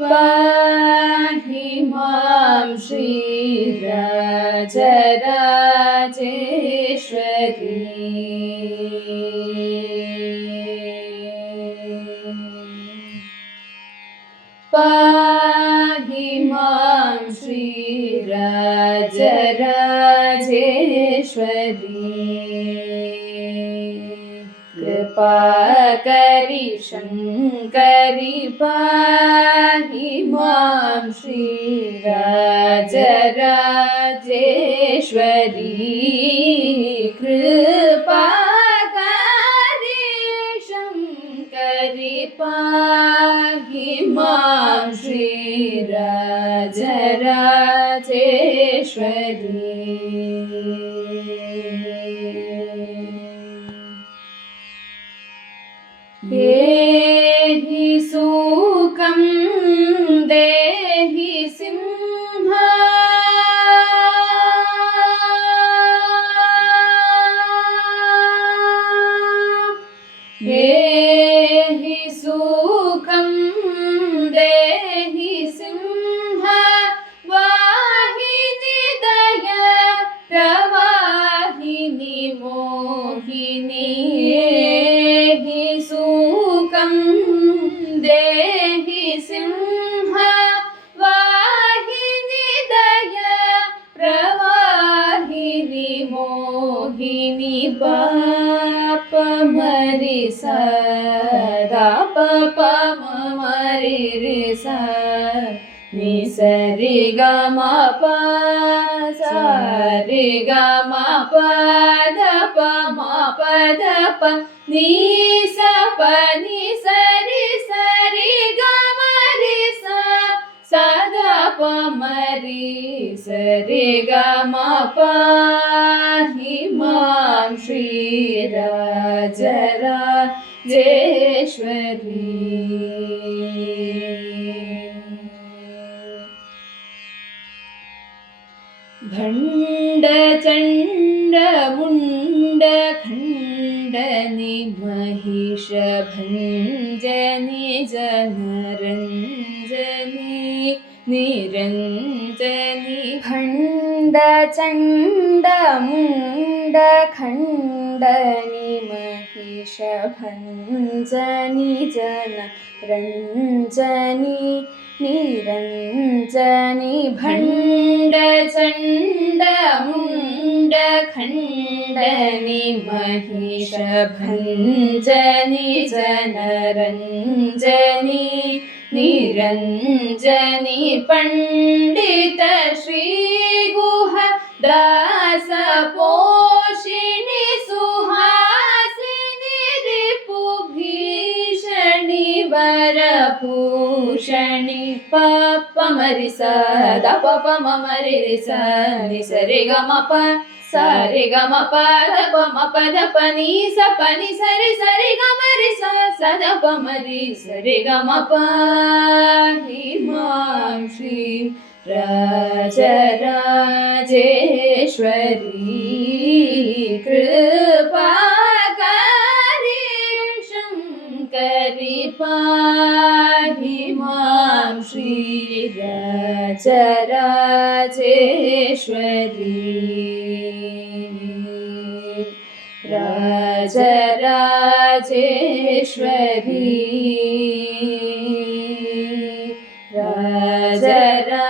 पाहि मां श्रीराजराजेश्वरी पाहि मां श्रीराजराजेश्वरी कृपाकरि शङ्करि पाहि मां श्रीराजराजेश्वरी कृपाकरि शङ्करि पाहि मां श्रीराजराजेश्वरी देहि सुखं देहि सिंह देहि सुखं देहि सिंह वाहिनि दया प्रवाहिनि मोहिनि देहि सुखं देहि सिंह वाहिनि दया प्रवाहिनि मोहिनि पाप मरि सदा पप मरि रि सा नि सरि ग म प सा रि ग म प द प म प द प नि स प नि सरि सरि ग म रि सा सा द प म रि सरि ग म प हि मां श्रीराजराजेश्वरी भण्ड चण्ड मुण्ड खण्डनि महिष भञ्जनि जनरञ्जनि निरञ्जनि भण्ड चण्ड मुण्ड खण्डनि महिष भञ्जनि जनरञ्जनि निरञ्जनि भण्ड चण्ड मुण्ड खण्डनि महिष भञ्जनि जनरञ्जनि निरञ्जनि पण्डित श्रीगुह दास पोषिणि सुहासिनि रिपुभीषणि वरभूषणि पप मरि स द प म मरि रि स नि स रि ग म प स रि ग म प द प म प द प नि स प नि स रि ग म रि स स द प म रि स रि ग म प हि मां श्रीराजराजेश्वरी कृपाकरि शङ्करि पाहि मां श्रीराजराजेश्वरी राजराजेश्वरी राजराजेश्वरी